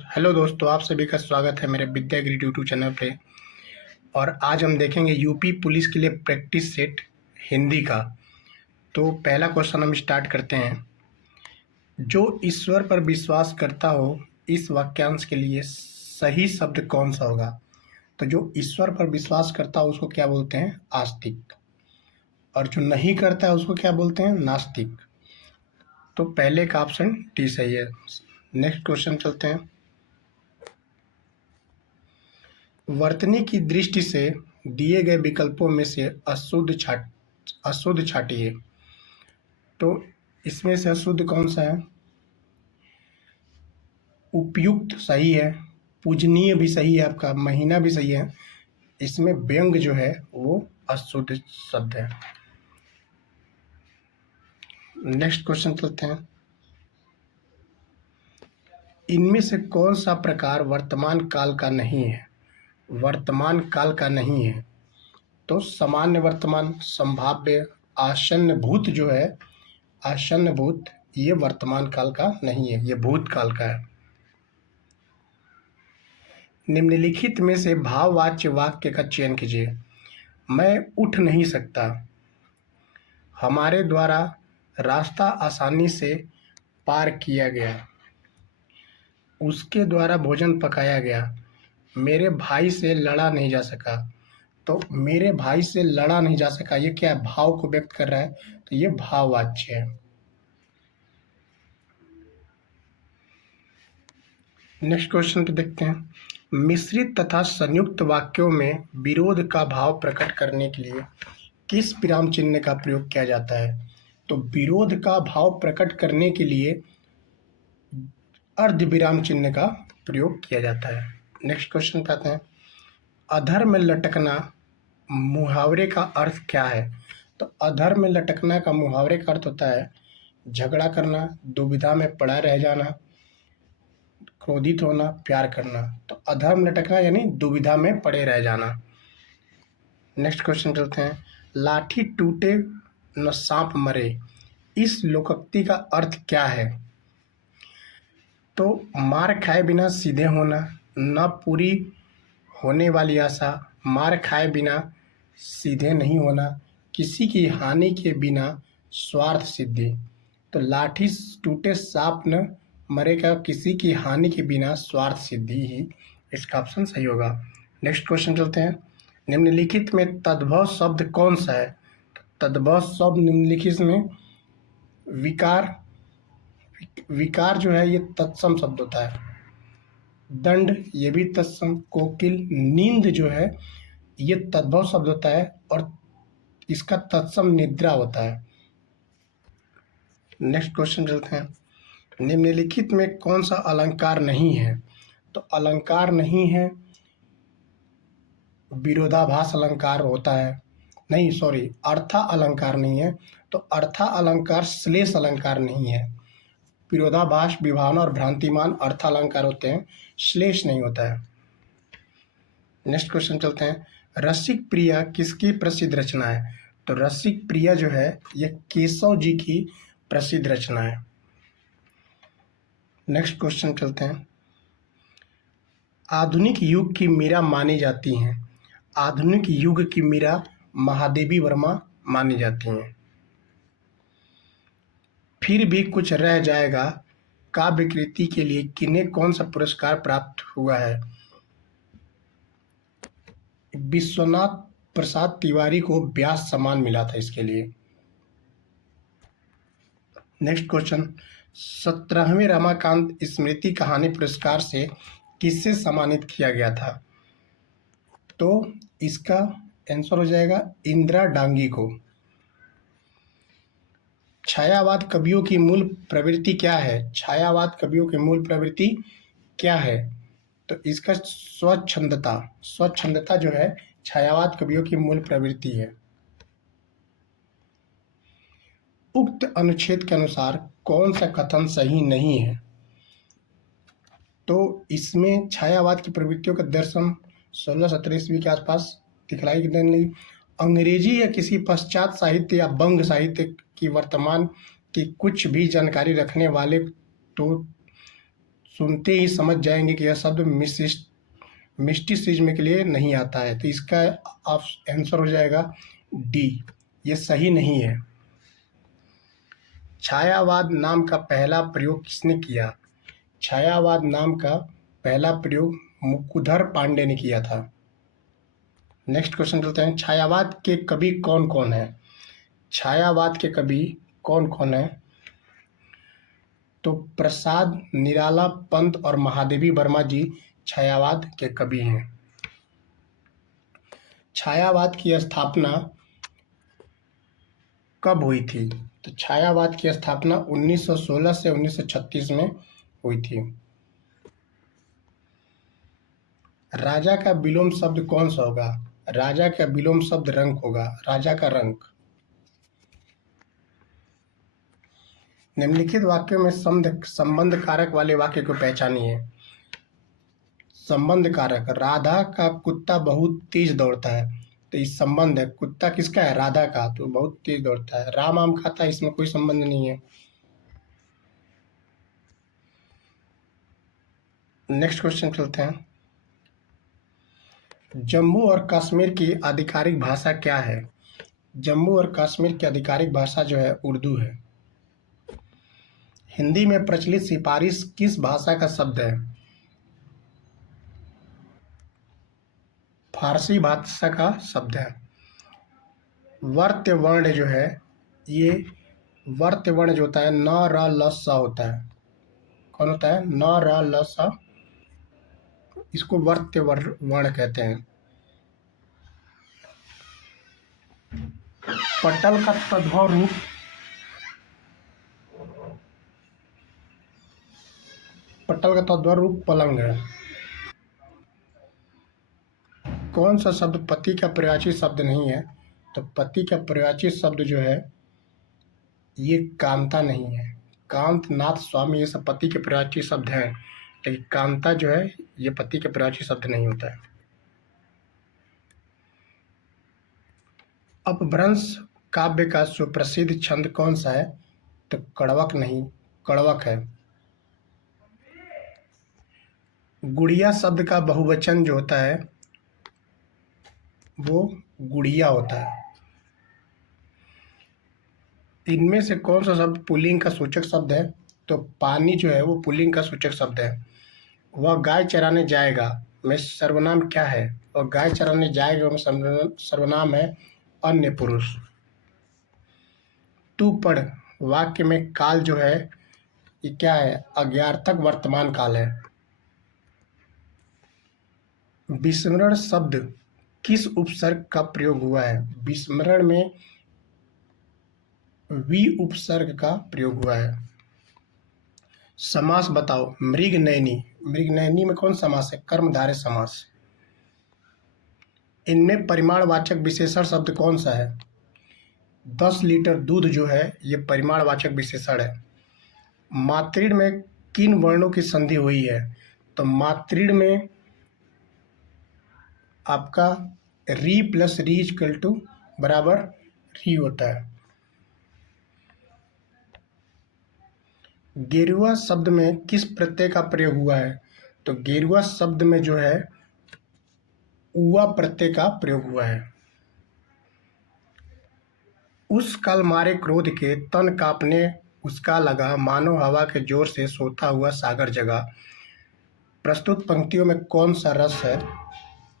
Hello दोस्तों, आप सभी का स्वागत है मेरे विद्यागिरी यूट्यूब चैनल पे। और आज हम देखेंगे यूपी पुलिस के लिए प्रैक्टिस सेट हिंदी का। तो पहला क्वेश्चन हम स्टार्ट करते हैं। जो ईश्वर पर विश्वास करता हो, इस वाक्यांश के लिए सही शब्द कौन सा होगा? तो जो ईश्वर पर विश्वास करता हो उसको क्या बोलते हैं? आस्तिक। और जो नहीं करता है उसको क्या बोलते हैं? नास्तिक। तो पहले का ऑप्शन डी सही है। नेक्स्ट क्वेश्चन चलते हैं। वर्तनी की दृष्टि से दिए गए विकल्पों में से अशुद्ध छांटिए। तो इसमें से अशुद्ध कौन सा है? उपयुक्त सही है, पूजनीय भी सही है, आपका महीना भी सही है। इसमें व्यंग जो है वो अशुद्ध शब्द है। नेक्स्ट क्वेश्चन चलते हैं। इनमें से कौन सा प्रकार वर्तमान काल का नहीं है? वर्तमान काल का नहीं है तो सामान्य वर्तमान, संभाव्य, आसन्न भूत जो है, आसन्न भूत, ये वर्तमान काल का नहीं है, ये भूतकाल का है। निम्नलिखित में से भाववाच्य वाक्य का चयन कीजिए। मैं उठ नहीं सकता, हमारे द्वारा रास्ता आसानी से पार किया गया, उसके द्वारा भोजन पकाया गया, मेरे भाई से लड़ा नहीं जा सका। तो मेरे भाई से लड़ा नहीं जा सका, ये क्या है? भाव को व्यक्त कर रहा है, तो ये भाववाच्य है। नेक्स्ट क्वेश्चन पे देखते हैं। मिश्रित तथा संयुक्त वाक्यों में विरोध का भाव प्रकट करने के लिए किस विराम चिन्ह का प्रयोग किया जाता है? तो विरोध का भाव प्रकट करने के लिए अर्ध विराम चिन्ह का प्रयोग किया जाता है। नेक्स्ट क्वेश्चन पे आते हैं। अधर में लटकना मुहावरे का अर्थ क्या है? तो अधर में लटकना का मुहावरे का अर्थ होता है झगड़ा करना, दुविधा में पड़ा रह जाना, क्रोधित होना, प्यार करना। तो अधर में लटकना यानी दुविधा में पड़े रह जाना। नेक्स्ट क्वेश्चन चलते हैं। लाठी टूटे न सांप मरे, इस लोकोक्ति का अर्थ क्या है? तो मार खाए बिना सीधे होना, न पूरी होने वाली आशा, मार खाए बिना सीधे नहीं होना, किसी की हानि के बिना स्वार्थ सिद्धि। तो लाठी टूटे सांप न मरेगा, किसी की हानि के बिना स्वार्थ सिद्धि ही इसका ऑप्शन सही होगा। नेक्स्ट क्वेश्चन चलते हैं। निम्नलिखित में तद्भव शब्द कौन सा है? तद्भव शब्द निम्नलिखित में विकार, विकार जो है ये तत्सम शब्द होता है। दंड ये भी तत्सम, कोकिल, नींद जो है ये तद्भव शब्द होता है और इसका तत्सम निद्रा होता है। नेक्स्ट क्वेश्चन चलते हैं। निम्नलिखित में कौन सा अलंकार नहीं है? तो अलंकार नहीं है, विरोधाभास अलंकार होता है, नहीं सॉरी, अर्था अलंकार नहीं है। तो अर्था अलंकार श्लेष अलंकार नहीं है। विरोधाभास, विभावना और भ्रांतिमान अर्थालंकार होते हैं, श्लेष नहीं होता है। नेक्स्ट क्वेश्चन चलते हैं। रसिक प्रिया किसकी प्रसिद्ध रचना है? तो रसिक प्रिया जो है ये केशव जी की प्रसिद्ध रचना है। नेक्स्ट क्वेश्चन चलते हैं। आधुनिक युग की मीरा मानी जाती हैं, आधुनिक युग की मीरा महादेवी वर्मा मानी जाती हैं। फिर भी कुछ रह जाएगा काव्य कृति के लिए किन्हें कौन सा पुरस्कार प्राप्त हुआ है? विश्वनाथ प्रसाद तिवारी को व्यास सम्मान मिला था इसके लिए। Next question. 17वें रमाकांत स्मृति कहानी पुरस्कार से किससे सम्मानित किया गया था? तो इसका आंसर हो जाएगा इंदिरा डांगी को। छायावाद कवियों की मूल प्रवृत्ति क्या है? छायावाद कवियों की मूल प्रवृत्ति क्या है? तो इसका स्वच्छंदता, स्वच्छंदता जो है छायावाद कवियों की मूल प्रवृत्ति है। उक्त अनुच्छेद के अनुसार कौन सा कथन सही नहीं है? तो इसमें छायावाद की प्रवृत्तियों का दर्शन 16-17 ईस्वी के आसपास दिखलाई देने लगी। अंग्रेजी या किसी पश्चात साहित्य या बंग साहित्य की वर्तमान की कुछ भी जानकारी रखने वाले तो सुनते ही समझ जाएंगे कि यह शब्द मिस्टिसिज्म के लिए नहीं आता है। तो इसका आंसर हो जाएगा डी, ये सही नहीं है। छायावाद नाम का पहला प्रयोग किसने किया? छायावाद नाम का पहला प्रयोग मुकुंदर पांडे ने किया था। नेक्स्ट क्वेश्चन चलते हैं, छायावाद के कवि कौन कौन है? छायावाद के कवि कौन कौन है? तो प्रसाद, निराला, पंत और महादेवी वर्मा जी छायावाद के कवि हैं। छायावाद की स्थापना कब हुई थी? तो छायावाद की स्थापना 1916 से 1936 में हुई थी। राजा का विलोम शब्द कौन सा होगा? राजा का विलोम शब्द रंक होगा, राजा का रंक। निम्नलिखित वाक्यों में संबंध कारक वाले वाक्य को पहचानिए। संबंध कारक, राधा का कुत्ता बहुत तेज दौड़ता है। तो इस संबंध है, कुत्ता किसका है? राधा का, तो बहुत तेज दौड़ता है। राम आम खाता है, इसमें कोई संबंध नहीं है। नेक्स्ट क्वेश्चन चलते हैं, जम्मू और कश्मीर की आधिकारिक भाषा क्या है? जम्मू और कश्मीर की आधिकारिक भाषा जो है उर्दू है। हिंदी में प्रचलित सिफारिश किस भाषा का शब्द है? फारसी भाषा का शब्द है। वर्त्य वर्ण जो है, ये वर्त्य वर्ण जो होता है न र ल स होता है। कौन होता है? न र ल स, इसको वर्त्य वर्ण कहते हैं। पटल का तद्भव रूप, पटल का तद्भव रूप पलंग है। कौन सा शब्द पति का पर्यायवाची शब्द नहीं है? तो पति का पर्यायवाची शब्द जो है ये कांता नहीं है। कांत, नाथ, स्वामी ये सब पति के पर्यायवाची शब्द हैं, लेकिन कांता जो है ये पति के पर्यायवाची शब्द नहीं होता है। अपभ्रंश काव्य का सुप्रसिद्ध छंद कौन सा है? तो कड़वक नहीं, कड़वक है। गुड़िया शब्द का बहुवचन जो होता है वो गुड़िया होता है। इनमें से कौन सा शब्द पुल्लिंग का सूचक शब्द है? तो पानी जो है वो पुल्लिंग का सूचक शब्द है। वह गाय चराने जाएगा में सर्वनाम क्या है? और गाय चराने जाएगा में सर्वनाम है अन्य पुरुष। तू पढ़ वाक्य में काल जो है ये क्या है? अज्ञार्थक वर्तमान काल है। विस्मरण शब्द किस उपसर्ग का प्रयोग हुआ है? विस्मरण में वी उपसर्ग का प्रयोग हुआ है। समास बताओ, मृगनयनी, मृगनयनी में कौन समास है? कर्मधारय समास। इनमें परिमाणवाचक विशेषण शब्द कौन सा है? 10 लीटर दूध जो है ये परिमाणवाचक विशेषण है। मातृण में किन वर्णों की संधि हुई है? तो मातृण में आपका री प्लस री इक्वल टू बराबर री होता है। गेरुआ शब्द में किस प्रत्यय का प्रयोग हुआ है? तो गेरुआ शब्द में जो है उआ प्रत्यय का प्रयोग हुआ है। उस काल मारे क्रोध के तन कांपने उसका लगा, मानो हवा के जोर से सोता हुआ सागर जगा। प्रस्तुत पंक्तियों में कौन सा रस है?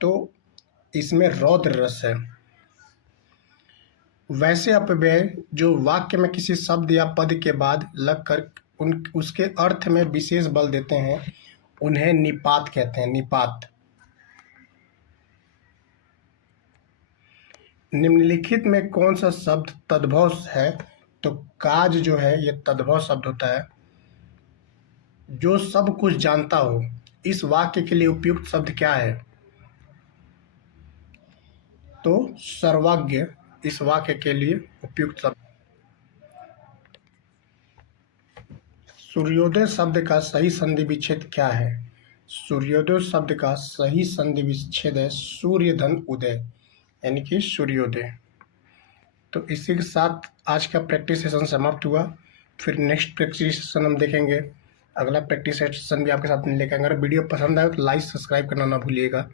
तो इसमें रौद्र रस है। वैसे अपव्यय जो वाक्य में किसी शब्द या पद के बाद लगकर उसके अर्थ में विशेष बल देते हैं उन्हें निपात कहते हैं। निपात। निम्नलिखित में कौन सा शब्द तद्भव है? तो काज जो है ये तद्भव शब्द होता है। जो सब कुछ जानता हो, इस वाक्य के लिए उपयुक्त शब्द क्या है? तो सर्वज्ञ इस वाक्य के लिए उपयुक्त शब्द। सूर्योदय शब्द का सही संधि विच्छेद क्या है? सूर्योदय शब्द का सही संधि विच्छेद है सूर्य धन उदय, यानी कि सूर्योदय। तो इसी के साथ आज का प्रैक्टिस सेशन समाप्त हुआ। फिर नेक्स्ट प्रैक्टिस सेशन हम देखेंगे। अगला प्रैक्टिस सेशन भी आपके साथ लेकर आएंगे। अगर वीडियो पसंद आए तो लाइक सब्सक्राइब करना ना भूलिएगा।